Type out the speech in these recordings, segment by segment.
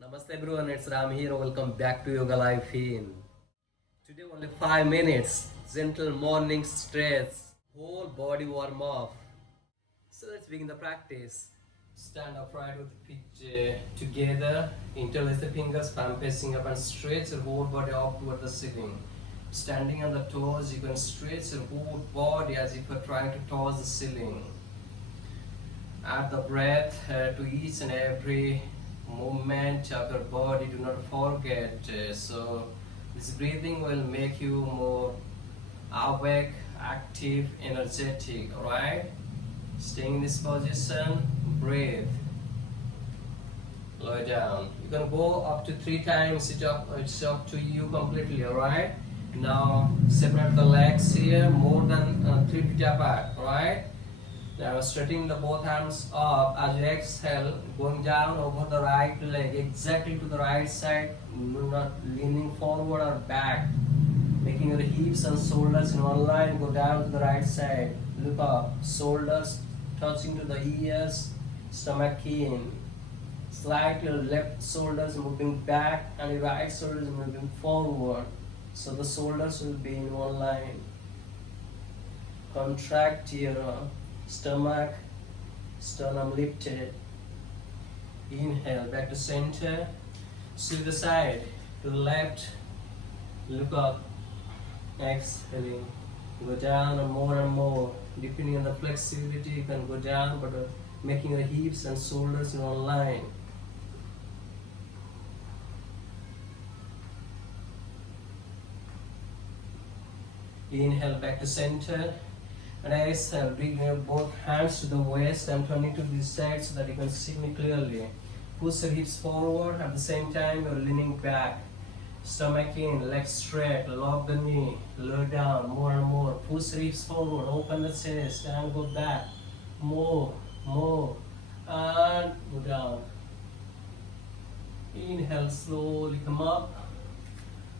Namaste everyone, it's Ram here. Welcome back to Yogalivein. Today only 5 minutes, gentle morning stretch, whole body warm up. So let's begin the practice. Stand upright with the feet together, interlace the fingers, palm facing up and stretch your whole body up toward the ceiling. Standing on the toes, you can stretch your whole body as if you're trying to touch the ceiling. Add the breath to each and every movement of your body. Do not forget. So this breathing will make you more awake, active, energetic. Alright? Staying in this position, breathe. Lie down. You can go up to 3 times. It's up to you completely. Alright? Now separate the legs here more than 3 feet apart. Alright? Now straightening the both arms up as you exhale, going down over the right leg, exactly to the right side, not leaning forward or back. Making your hips and shoulders in one line, go down to the right side, look up, shoulders touching to the ears, stomach in. Slide your left shoulders moving back and your right shoulders moving forward. So the shoulders will be in one line. Contract your stomach, sternum lifted. Inhale, back to center. To the side, to the left, look up. Exhaling, go down and more. Depending on the flexibility, you can go down, but making your hips and shoulders in one line. Inhale, back to center. And exhale, bring your both hands to the waist. I'm turning to this side so that you can see me clearly. Push your hips forward. At the same time, you're leaning back. Stomach in, legs straight, lock the knee, lower down, more and more. Push your hips forward, open the chest, and go back. More, and go down. Inhale, slowly come up.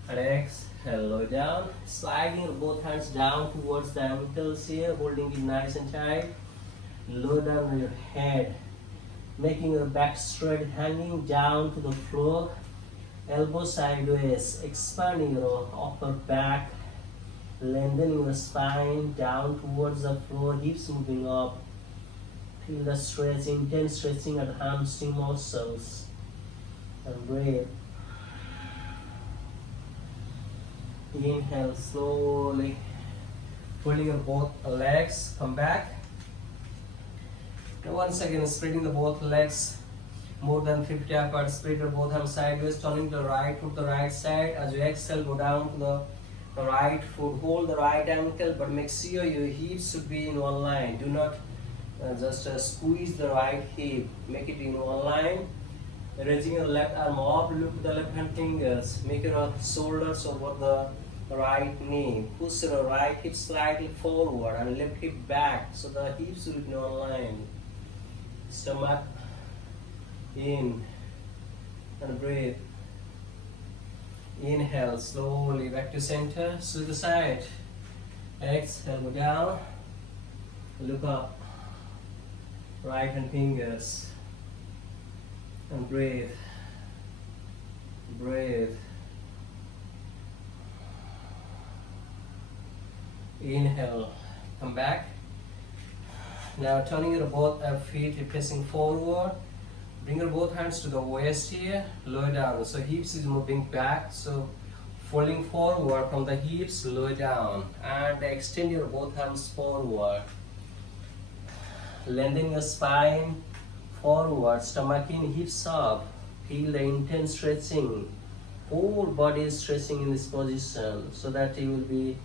And exhale, lower down. Sliding your both hands down towards the ankles here, holding it nice and tight. Lower down your head, making your back straight, hanging down to the floor. Elbow sideways, expanding your upper back, lengthening the spine down towards the floor, hips moving up. Feel the stretch, intense stretching at hamstring muscles. And breathe. Inhale slowly, pulling your both legs, come back. Now once again, spreading the both legs more than 50 apart, spread your both arms sideways, turning to the right foot to the right side. As you exhale, go down to the right foot, hold the right ankle, but make sure your hips should be in one line. Do not just squeeze the right hip, make it in one line. Raising your left arm up, look at the left hand fingers, make your shoulders over the right knee. Push your right hip slightly forward and left hip back so the hips will be in one line. Stomach in and breathe. Inhale slowly back to center, to the side. Exhale, go down, look up. Right hand fingers. And breathe. Inhale, come back. Now turning your both feet facing forward. Bring your both hands to the waist here, lower down. So hips is moving back. So folding forward from the hips, lower down. And extend your both arms forward. Lengthen your spine forward, stomach in, hips up. Feel the intense stretching. Whole body is stretching in this position so that you will be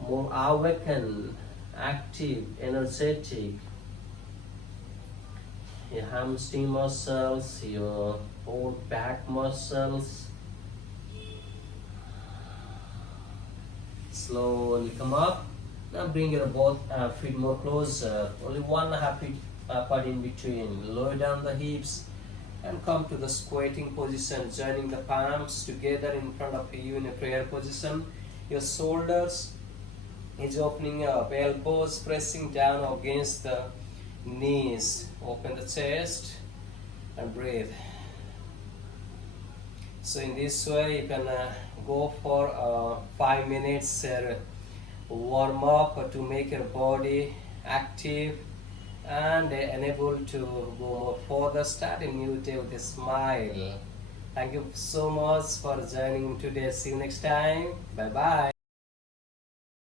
more awakened, active, energetic. Your hamstring muscles, your whole back muscles. Slowly come up. Now bring your both feet more closer. Only 1.5 feet apart in between. Lower down the hips and come to the squatting position, joining the palms together in front of you in a prayer position. Your shoulders is opening up, elbows pressing down against the knees. Open the chest and breathe. So in this way you can go for 5 minutes warm up to make your body active and enable to go more further. Start a new day with a smile. Thank you so much for joining today. See you next time. Bye bye.